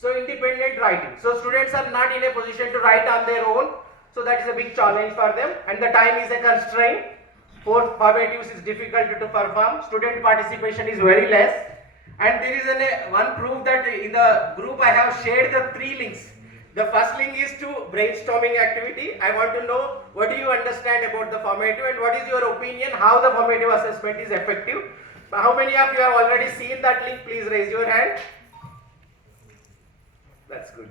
So independent writing. So students are not in a position to write on their own. So that is a big challenge for them, and the time is a constraint. For formatives is difficult to perform. Student participation is very less. And there is one proof that in the group I have shared the 3 links. The first link is to brainstorming activity. I want to know what do you understand about the formative and what is your opinion how the formative assessment is effective. How many of you have already seen that link? Please raise your hand. That's good.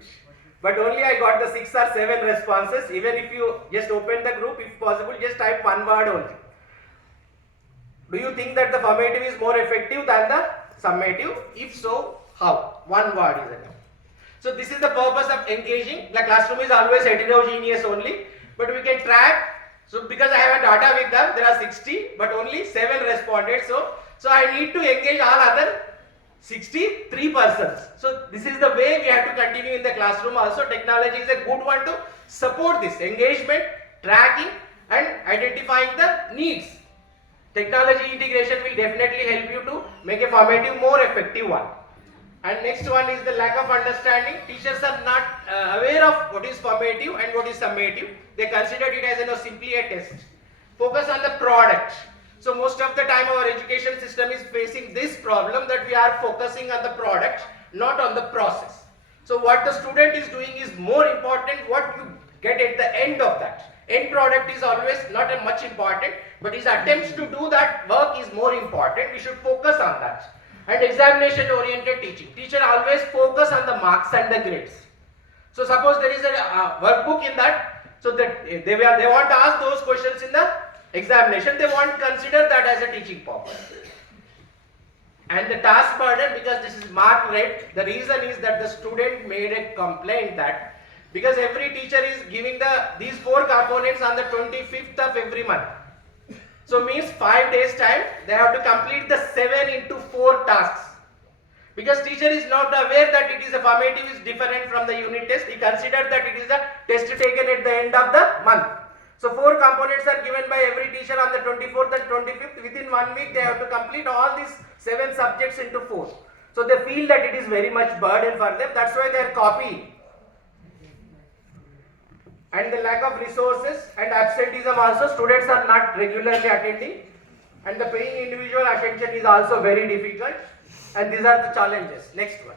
But only I got the 6 or 7 responses. Even if you just open the group, if possible, just type one word only. Do you think that the formative is more effective than the summative? If so, how? One word is enough. So this is the purpose of engaging. The classroom is always heterogeneous only, but we can track. So because I have a data with them, there are 60, but only 7 responded. So I need to engage all other 63 persons. So this is the way we have to continue in the classroom also. Technology is a good one to support this engagement, tracking and identifying the needs. Technology integration will definitely help you to make a formative more effective one. And next one is the lack of understanding. Teachers are not aware of what is formative and what is summative. They consider it as simply a test. Focus on the product. So most of the time our education system is facing this problem that we are focusing on the product, not on the process. So what the student is doing is more important what you get at the end of that. End product is always not a much important, but his attempts to do that work is more important. We should focus on that. And examination oriented teaching. Teacher always focus on the marks and the grades. So suppose there is a workbook in that, so that they want to ask those questions in the examination, they won't consider that as a teaching purpose. And the task burden, because this is mark rate, the reason is that the student made a complaint that because every teacher is giving these 4 components on the 25th of every month. So means 5 days time, they have to complete the 7 into 4 tasks. Because teacher is not aware that it is a formative is different from the unit test, he considered that it is a test taken at the end of the month. So 4 components are given by every teacher on the 24th and 25th. Within 1 week they have to complete all these 7 subjects into 4. So they feel that it is very much burden for them. That's why they are copying. And the lack of resources and absenteeism also, students are not regularly attending. And the paying individual attention is also very difficult. And these are the challenges. Next one.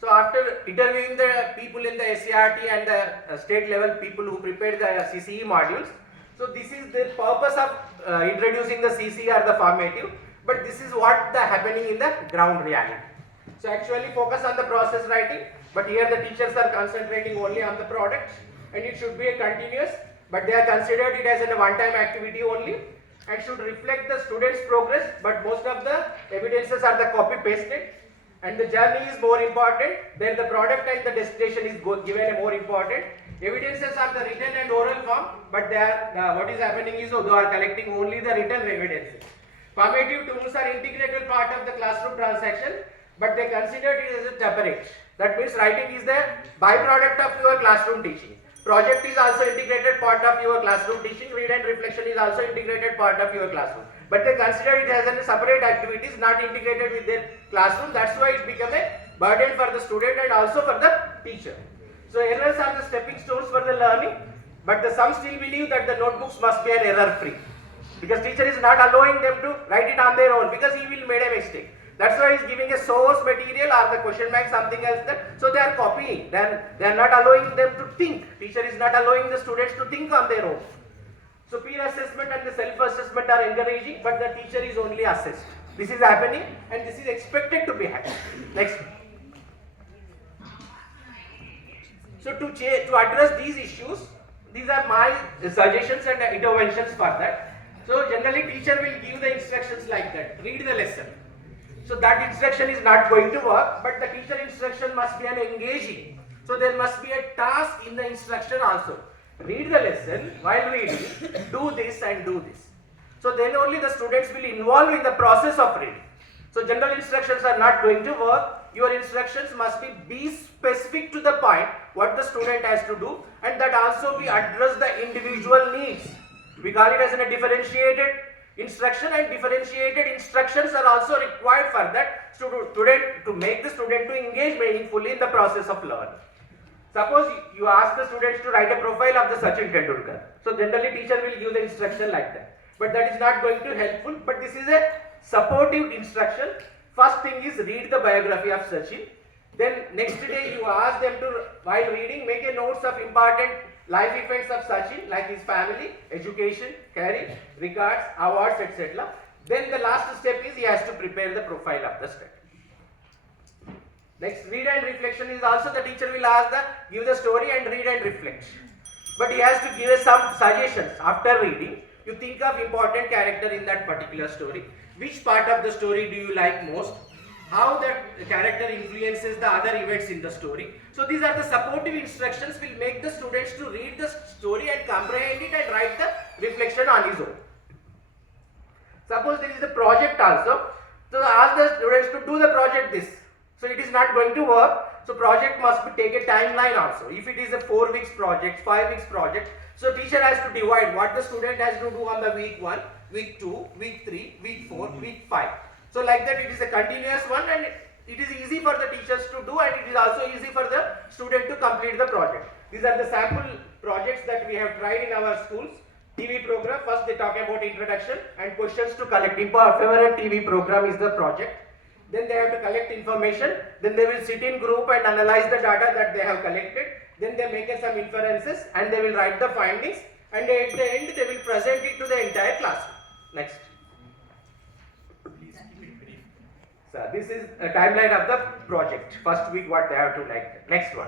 So after interviewing the people in the SCRT and the state level people who prepared the CCE modules, so this is the purpose of introducing the CCE or the formative, but this is what the happening in the ground reality. So actually focus on the process writing, but here the teachers are concentrating only on the product, and it should be a continuous, but they are considered it as a one-time activity only and should reflect the students' progress, but most of the evidences are the copy-pasted. And the journey is more important, then the product and the destination is given a more important. Evidences are the written and oral form, but they are, what is happening is they are collecting only the written evidences. Formative tools are integrated part of the classroom transaction, but they consider it as a separate. That means writing is the byproduct of your classroom teaching. Project is also integrated part of your classroom teaching. Read and reflection is also integrated part of your classroom. But they consider it as a separate activities, not integrated with their classroom. That's why it become a burden for the student and also for the teacher. So errors are the stepping stones for the learning, but some still believe that the notebooks must be an error free. Because teacher is not allowing them to write it on their own because he will make a mistake. That's why he is giving a source material or the question bank, something else. So they are copying. Then they are not allowing them to think. Teacher is not allowing the students to think on their own. So peer assessment and the self-assessment are encouraging, but the teacher is only assessed. This is happening and this is expected to be happening. Next. So to address these issues, these are my suggestions and interventions for that. So generally teacher will give the instructions like that. Read the lesson. So that instruction is not going to work, but the teacher instruction must be an engaging. So there must be a task in the instruction also. Read the lesson, while reading, do this and do this. So then only the students will involve in the process of reading. So general instructions are not going to work. Your instructions must be specific to the point what the student has to do, and that also we address the individual needs. We call it as a differentiated instruction, and differentiated instructions are also required for that to make the student to engage meaningfully in the process of learning. Suppose you ask the students to write a profile of the Sachin Tendulkar. So generally teacher will give the instruction like that. But that is not going to helpful. But this is a supportive instruction. First thing is read the biography of Sachin. Then next day you ask them to, while reading, make a notes of important life events of Sachin, like his family, education, career, regards, awards, etc. Then the last step is he has to prepare the profile of the student. Next, read and reflection is also the teacher will ask give the story and read and reflect. But he has to give us some suggestions after reading. You think of important character in that particular story. Which part of the story do you like most? How that character influences the other events in the story. So these are the supportive instructions will make the students to read the story and comprehend it and write the reflection on his own. Suppose there is a project also. So ask the students to do the project this. So it is not going to work. So project must take a timeline also. If it is a 4 weeks project, 5 weeks project, so teacher has to divide what the student has to do on the week 1, week 2, week 3, week 4, week 5. So like that it is a continuous one and it is easy for the teachers to do and it is also easy for the student to complete the project. These are the sample projects that we have tried in our schools. TV program, first they talk about introduction and questions to collect. Favorite TV program is the project. Then they have to collect information. Then they will sit in group and analyze the data that they have collected. Then they make some inferences and they will write the findings. And at the end they will present it to the entire classroom. Next. So this is a timeline of the project. First week what they have to like. Next one.